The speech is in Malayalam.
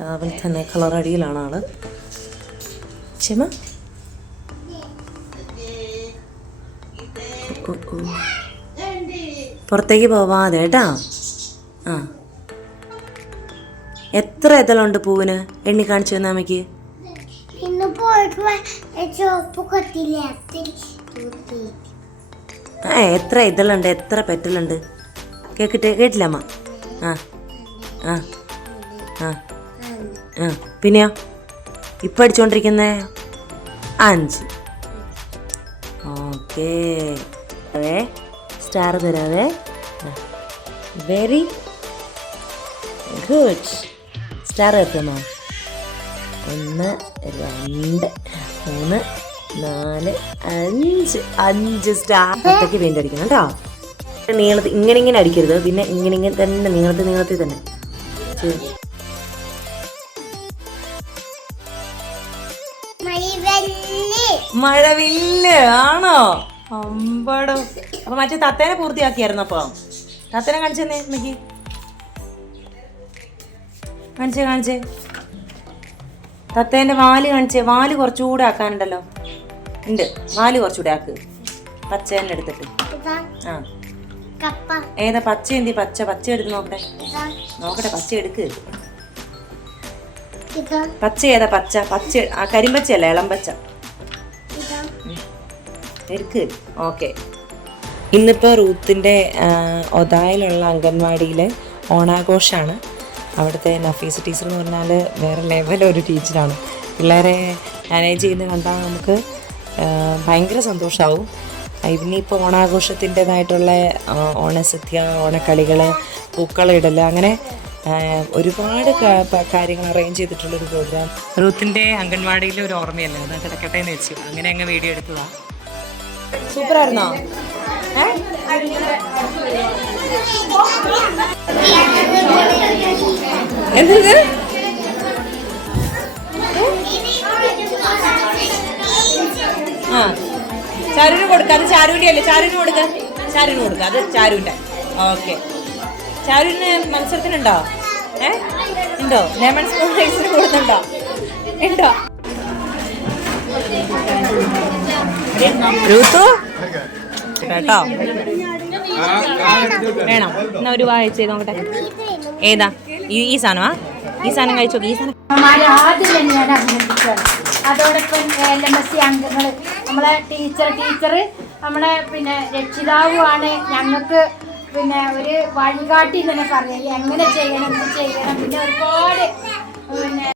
രാവിലെ തന്നെ കളറടിയിലാണ് ആൾ. ചെമ. പുറത്തേക്ക് പോവാതെ കേട്ടാ? ആ. എത്ര ഇതളുണ്ട് പൂവിന്? എണ്ണി കാണിച്ചു തന്നെ അമ്മയ്ക്ക്. ആ എത്ര ഇതളുണ്ട് എത്ര പെറ്റലുണ്ട്? കേക്കിട്ട് കേട്ടില്ല അമ്മ? ആ ആ. പിന്നെയോ? ഇപ്പം അടിച്ചുകൊണ്ടിരിക്കുന്നേ അഞ്ച്. ഓക്കേ. അതെ. സ്റ്റാർ തരാതെ വെരി ഗുഡ് സ്റ്റാർ എത്തുന്നോ ഒന്ന് രണ്ട് മൂന്ന് നാല് അഞ്ച്. അഞ്ച് സ്റ്റാർ ഒറ്റയ്ക്ക് വേണ്ടി അടിക്കണം കേട്ടോ. നീളത്തിൽ ഇങ്ങനെ ഇങ്ങനെ അടിക്കരുത്. പിന്നെ ഇങ്ങനെ ഇങ്ങനെ തന്നെ നീളത്തിൽ നീളത്തിൽ തന്നെ. ശരി. മഴവില്ല്. ആണോ? അമ്പടോ. അപ്പൊ മറ്റേ തത്തേനെ പൂർത്തിയാക്കിയായിരുന്നു അപ്പൊ? തത്തേനെ കാണിച്ചെന്നേ എനിക്ക് കാണിച്ചേ കാണിച്ചേ. തത്തേന്റെ വാൽ കാണിച്ചേ. വാൽ കുറച്ചുകൂടെ ആക്കാനുണ്ടല്ലോ. ഉണ്ട്. വാൽ കുറച്ചുകൂടെ ആക്ക്. പച്ചേന്റെ എടുത്തിട്ട്. ഇതാ. ആ. ഏതാ പച്ച എന്തി? പച്ച പച്ച എടുത്ത് നോക്കട്ടെ. നോക്കട്ടെ പച്ച എടുക്ക്. പച്ച ഏതാ പച്ച? പച്ച ആ കരിമ്പച്ചയല്ല ഇളം പച്ച എടുക്ക് ഓക്കെ. ഇന്നിപ്പോൾ റൂത്തിന്റെ ഒതായിലുള്ള അംഗൻവാടിയിലെ ഓണാഘോഷമാണ് അവിടുത്തെ നഫീസ് ടീച്ചർ എന്ന് പറഞ്ഞാൽ വേറെ ലെവൽ ഒരു ടീച്ചറാണ്. പിള്ളേരെ മാനേജ് ചെയ്യുന്നത് കണ്ടാൽ നമുക്ക് ഭയങ്കര സന്തോഷമാവും ഇനിയിപ്പോൾ ഓണാഘോഷത്തിന്റെതായിട്ടുള്ള ഓണസദ്യ ഓണക്കളികൾ പൂക്കളിടൽ അങ്ങനെ ഒരുപാട് കാര്യങ്ങൾ അറേഞ്ച് ചെയ്തിട്ടുള്ള ഒരു പ്രോഗ്രാം റൂത്തിന്റെ അംഗൻവാടിയിലെ ഒരു ഓർമ്മയല്ലേ? അത് കിടക്കട്ടെ എന്ന് വെച്ചു. അങ്ങനെ അങ്ങ് വീഡിയോ എടുത്തതാ. സൂപ്പർ ആയിരുന്നോ ആ. ചാരുവിന് കൊടുക്കാം. അത് ചാരുവിന്റെ അല്ലേ ചാരുവിന് കൊടുക്കാം. ചാരുവിന് കൊടുക്കാം. അത് ചാരുവിന്റെ ഓക്കെ. ചാരുവിന് മത്സരത്തിനുണ്ടോ? ഏ? ഉണ്ടോ? ലെമൺ സ്പൂൺ റൈസിന് കൊടുത്തുണ്ടോ ഉണ്ടോ? കേട്ടോ? വേണം. എന്നാ ഒരു വാഴ ചെയ്ത് നോക്കട്ടെ. ഏതാ? ഈ ഈ സാധനമാ ഈ സാധനം കഴിച്ചോ ഈ സാധനം ആദ്യം തന്നെ ഞാൻ അഭിനന്ദിക്കുകയാണ് അതോടൊപ്പം എൽ എം എസ് സി അംഗങ്ങൾ നമ്മളെ ടീച്ചർ ടീച്ചർ നമ്മളെ പിന്നെ രക്ഷിതാവുമാണ്. ഞങ്ങൾക്ക് പിന്നെ ഒരു വഴികാട്ടി തന്നെ പറയാം. എങ്ങനെ ചെയ്യണം ചെയ്യണം പിന്നെ ഒരുപാട് പിന്നെ